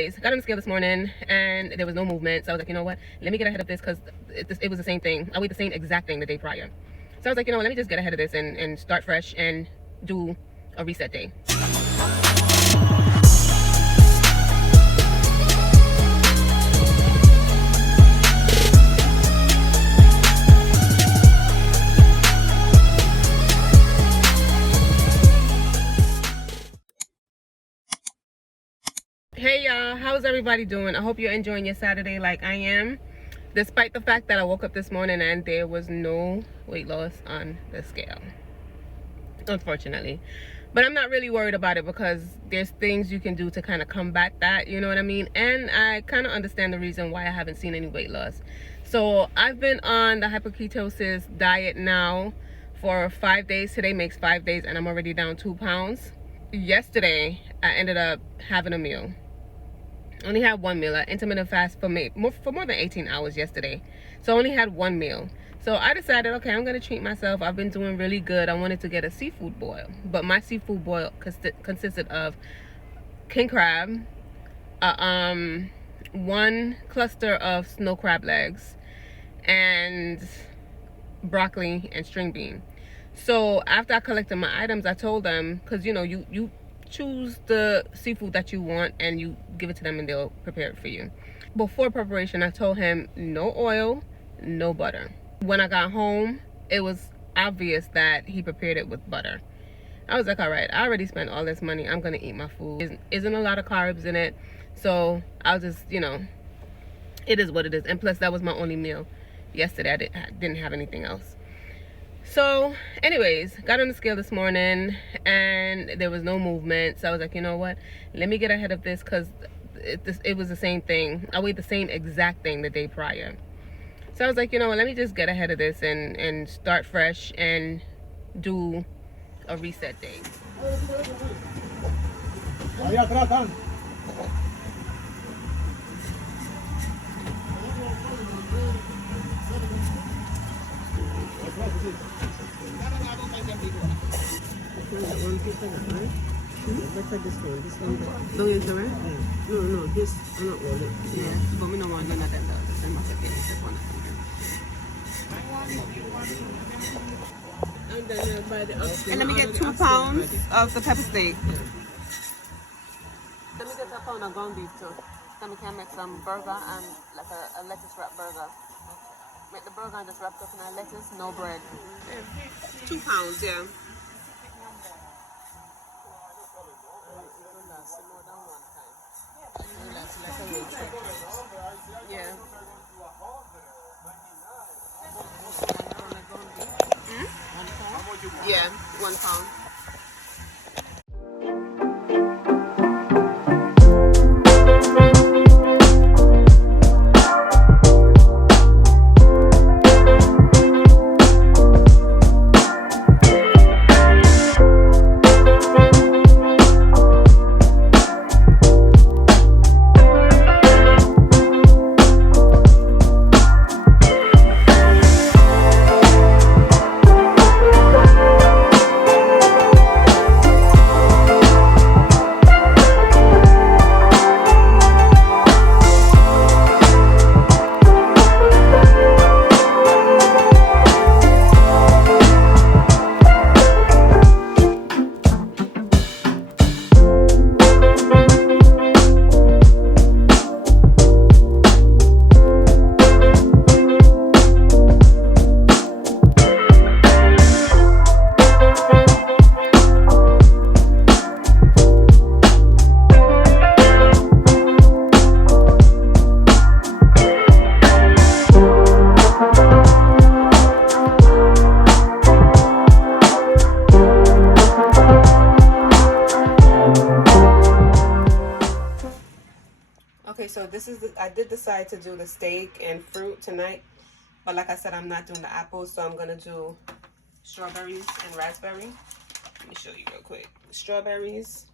Got on the scale this morning and there was no movement, so I was like, you know what, let me get ahead of this, because it was the same thing. I weighed the same exact thing the day prior, so I was like, you know what, let me just get ahead of this and start fresh and do a reset day. Hey y'all, how's everybody doing? I hope you're enjoying your Saturday like I am, despite the fact that I woke up this morning and there was no weight loss on the scale, unfortunately. But I'm not really worried about it, because there's things you can do to kind of combat that, you know what I mean? And I kind of understand the reason why I haven't seen any weight loss. So I've been on the hyper-ketosis diet now for 5 days. Today makes 5 days and I'm already down 2 pounds. Yesterday I ended up having a meal. Only had one meal. I intermittent fast for more than 18 hours yesterday, so I only had one meal. So I decided, okay, I'm gonna treat myself. I've been doing really good. I wanted to get a seafood boil, but my seafood boil consisted of king crab, one cluster of snow crab legs, and broccoli and string bean. So after I collected my items, I told them, because you know, you choose the seafood that you want and you give it to them and they'll prepare it for you. Before preparation, I told him no oil, no butter. When I got home, it was obvious that he prepared it with butter. I was like, all right, I already spent all this money, I'm gonna eat my food. Isn't a lot of carbs in it, so I'll just, you know, it is what it is. And plus that was my only meal yesterday. I didn't have anything else. So anyways, got on the scale this morning and there was no movement, so I was like, you know what, let me get ahead of this, because it was the same thing. I weighed the same exact thing the day prior, so I was like, you know what, let me just get ahead of this and start fresh and do a reset day. Better this one. This one better. Don't use the right? Yeah. No, this I'm not want it. Yeah, but we don't want none of them though. I must have been this one. And let me get 2 pounds of the pepper steak. Yeah. Let me get a pound of ground beef too. Then we can make some burger and like a lettuce wrap burger. Make the burger and just wrapped up in a lettuce, no bread. 2 pounds, yeah. Yeah. Yeah, 1 pound. Okay, so I did decide to do the steak and fruit tonight, but like I said, I'm not doing the apples, so I'm gonna do strawberries and raspberry. Let me show you real quick. Strawberries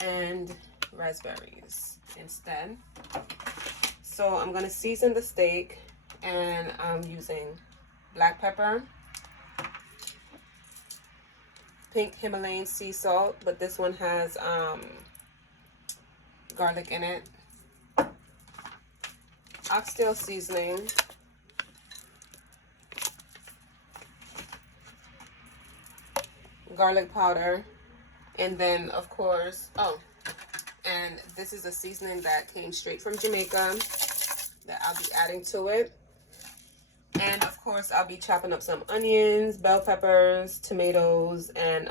and raspberries instead. So I'm gonna season the steak, and I'm using black pepper, pink Himalayan sea salt, but this one has garlic in it, oxtail seasoning, garlic powder, and then of course, and this is a seasoning that came straight from Jamaica that I'll be adding to it. And of course, I'll be chopping up some onions, bell peppers, tomatoes, and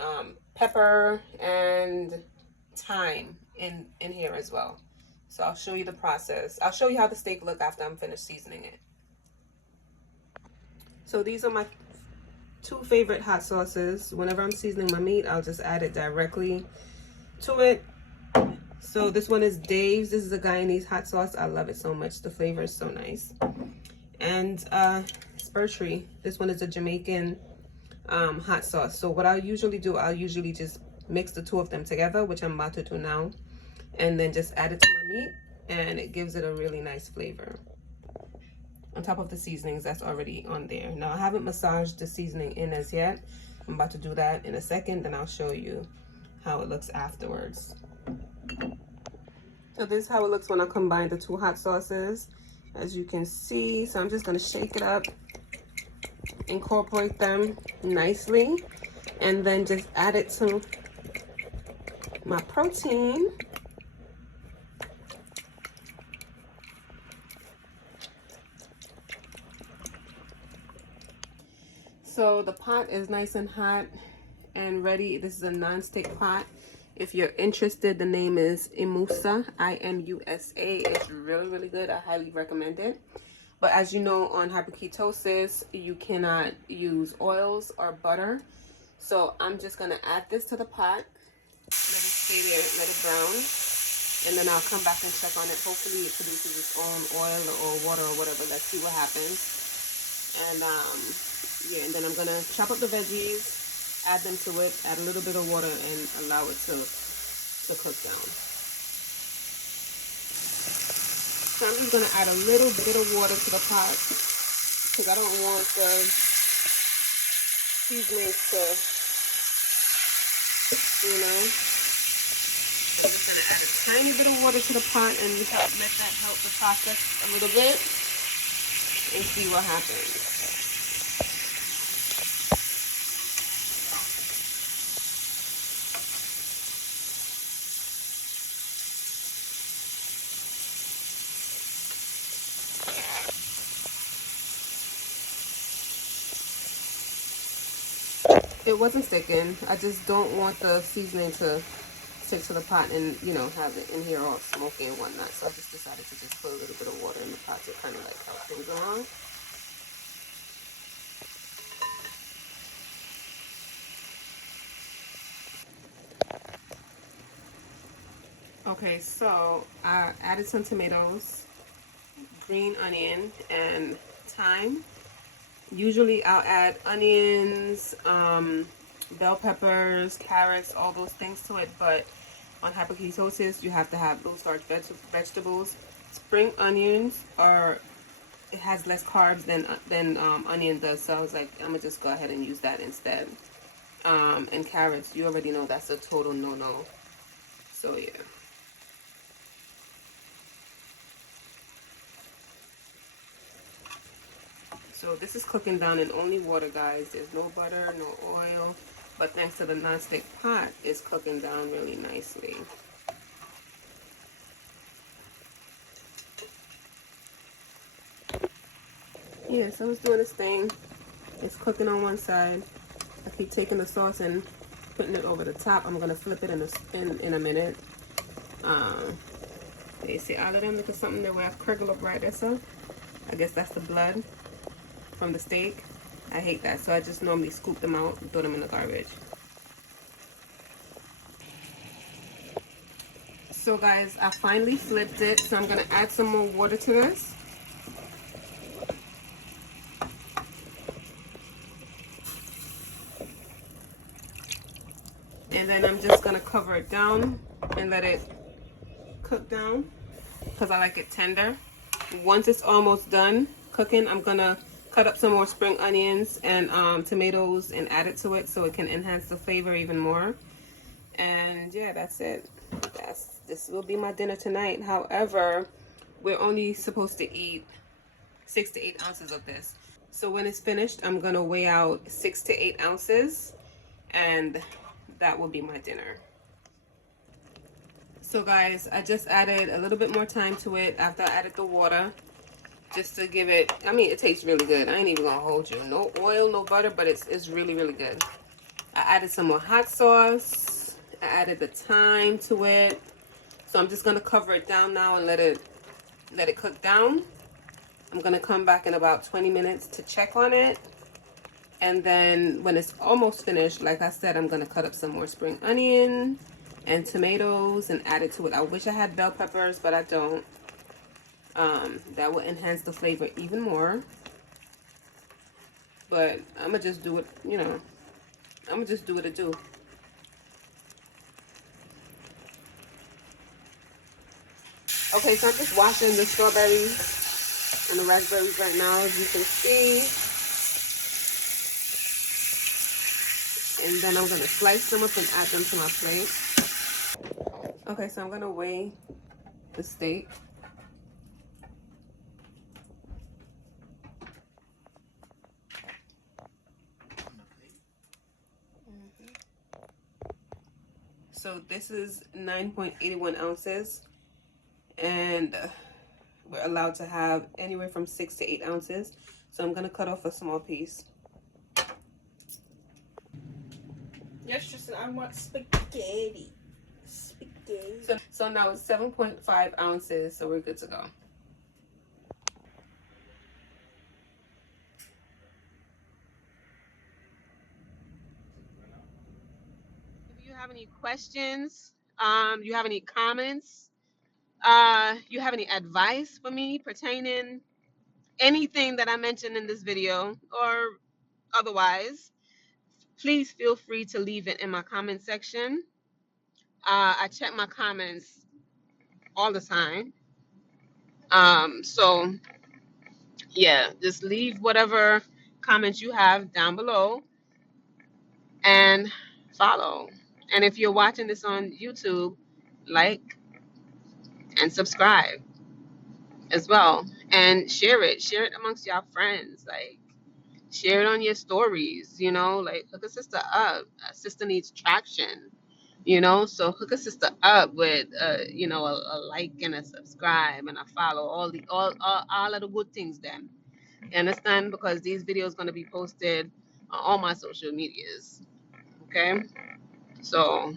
pepper and thyme in here as well. So I'll show you the process. I'll show you how the steak look after I'm finished seasoning it. So these are my 2 favorite hot sauces. Whenever I'm seasoning my meat, I'll just add it directly to it. So this one is Dave's. This is a Guyanese hot sauce. I love it so much. The flavor is so nice. And Spurtree. This one is a Jamaican hot sauce. So what I'll usually do, I'll usually just mix the 2 of them together, which I'm about to do now, and then just add it to my meat, and it gives it a really nice flavor on top of the seasonings that's already on there. Now I haven't massaged the seasoning in as yet. I'm about to do that in a second, then I'll show you how it looks afterwards. So this is how it looks when I combine the 2 hot sauces, as you can see. So I'm just going to shake it up, incorporate them nicely, and then just add it to my protein. So the pot is nice and hot and ready. This is a non-stick pot. If you're interested, the name is Imusa, I-M-U-S-A. It's really, really good. I highly recommend it. But as you know, on hyperketosis, you cannot use oils or butter. So I'm just going to add this to the pot. Let it stay there, let it brown. And then I'll come back and check on it. Hopefully it produces its own oil or water or whatever. Let's see what happens. And yeah, and then I'm going to chop up the veggies, add them to it, add a little bit of water, and allow it to cook down. So I'm just going to add a little bit of water to the pot because I don't want the seasonings to, you know. I'm just going to add a tiny bit of water to the pot and let that help the process a little bit and see what happens. It wasn't sticking. I just don't want the seasoning to stick to the pot and, you know, have it in here all smoky and whatnot. So I just decided to just put a little bit of water in the pot to kind of like help things along. Okay, so I added some tomatoes, green onion, and thyme. Usually I'll add onions, bell peppers, carrots, all those things to it, but on hyperketosis you have to have low starch vegetables. Spring onions it has less carbs than onion does, so I was like, I'm gonna just go ahead and use that instead. And carrots, you already know that's a total no-no. So yeah. So this is cooking down in only water, guys. There's no butter, no oil. But thanks to the non-stick pot, it's cooking down really nicely. Yeah, so it's doing its thing. It's cooking on one side. I keep taking the sauce and putting it over the top. I'm going to flip it in a minute. You see all of them? Look at something that we have curdle up right there, so I guess that's the blood from the steak. I hate that, so I just normally scoop them out and throw them in the garbage. So guys, I finally flipped it, so I'm gonna add some more water to this. And then I'm just gonna cover it down and let it cook down because I like it tender. Once it's almost done cooking, I'm gonna cut up some more spring onions and tomatoes and add it to it so it can enhance the flavor even more. And yeah, that's it. this will be my dinner tonight. However, we're only supposed to eat 6 to 8 ounces of this. So when it's finished, I'm gonna weigh out 6 to 8 ounces, and that will be my dinner. So guys, I just added a little bit more time to it after I added the water, just to give it, I mean, it tastes really good. I ain't even gonna hold you. No oil, no butter, but it's really, really good. I added some more hot sauce. I added the thyme to it. So I'm just gonna cover it down now and let it cook down. I'm gonna come back in about 20 minutes to check on it. And then when it's almost finished, like I said, I'm gonna cut up some more spring onion and tomatoes and add it to it. I wish I had bell peppers, but I don't. That will enhance the flavor even more. But I'm gonna just do it, you know, I'm gonna just do what it do. Okay, so I'm just washing the strawberries and the raspberries right now, as you can see. And then I'm gonna slice them up and add them to my plate. Okay, so I'm gonna weigh the steak. So this is 9.81 ounces, and we're allowed to have anywhere from 6 to 8 ounces. So I'm gonna cut off a small piece. Yes, Tristan, I want spaghetti. Spaghetti. So now it's 7.5 ounces, so we're good to go. If you have any questions, you have any comments, you have any advice for me pertaining anything that I mentioned in this video or otherwise, please feel free to leave it in my comment section. I check my comments all the time. So yeah, just leave whatever comments you have down below and follow. And if you're watching this on YouTube, like and subscribe as well, and share it amongst y'all friends. Like, share it on your stories, you know, like hook a sister up. A sister needs traction, you know, so hook a sister up with you know, a like and a subscribe and a follow, all of the good things then. You understand? Because these videos going to be posted on all my social medias. Okay, so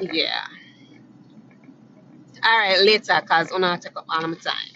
yeah. All right, later, cause I'm gonna take up all of my time.